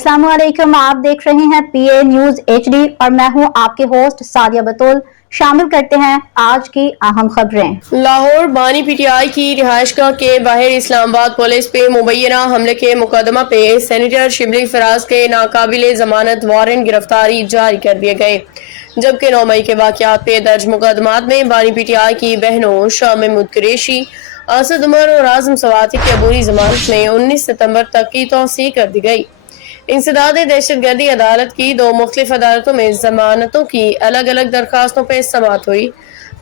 अस्सलाम वालेकुम, आप देख रहे हैं PA न्यूज HD और मैं हूं आपके होस्ट सादिया बतूल। शामिल करते हैं आज की अहम खबरें। लाहौर बानी PTI की रिहाइशगाह के बाहर इस्लामाबाद पुलिस पे मुबैना हमले के मुकदमा पे सेनेटर शिबली फराज के नाकाबिले जमानत वारंट गिरफ्तारी जारी कर दिए गए, जबकि 9 मई के वाक़यात पे दर्ज मुकदमात में बानी PTI की बहनों शाम मुदकुरेशी, असद उमर और आजम सवाती की अबूरी जमानत में 19 सितंबर तक की तौसीह कर दी गई। इंसदाद दहशतगर्दी अदालत की 2 मुख्तलिफ अदालतों में जमानतों की अलग अलग दरखास्तों पर समाअत हुई।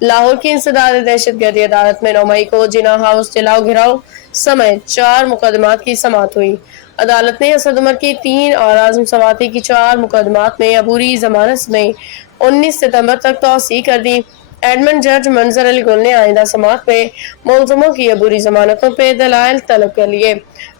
लाहौर की इंसदाद दहशतगर्दी अदालत में 9 मई को जिना हाउस जलाओ घिराव समेत 4 मुकदमात की समाअत हुई। अदालत ने असद उमर की 3 और आजम सवाती की 4 मुकदमात में अबूरी जमानत में 19 सितंबर तक तौसीह कर दी। एडमिन जज मंजर अली गुल ने आइंदा समाअत पे मुलज़िमों की अबूरी जमानतों पे दलाइल तलब कर लिए।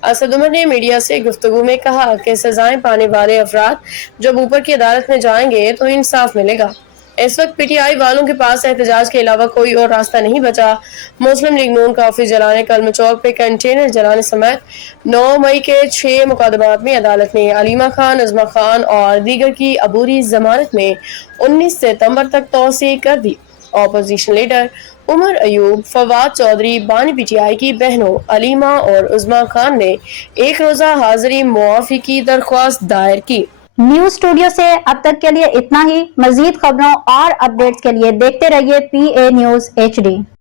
असद उमर ने मीडिया से गुफ्तगू में कहा कि सजाएं पाने वाले अफराद जब ऊपर की अदालत में जाएंगे तो इंसाफ मिलेगा। इस वक्त PTI वालों के पास एहतजाज के अलावा कोई और रास्ता नहीं बचा। मुस्लिम लीग नून का ऑफिस जलाने, कलम चौक पे कंटेनर जलाने समेत 9 मई के 6 मुकदमात में अदालत ने अलीमा खान, नज़मा खान और दीगर की अबूरी जमानत में 19 सितंबर तक तौसीह कर दी। ऑपोजिशन लीडर उमर अयूब, फवाद चौधरी, बानी PTI की बहनों अलीमा और उज़मा खान ने एक रोजा हाजिरी मुआफी की दरख्वास्त दायर की। न्यूज स्टूडियो से अब तक के लिए इतना ही। मजीद खबरों और अपडेट्स के लिए देखते रहिए PA न्यूज HD।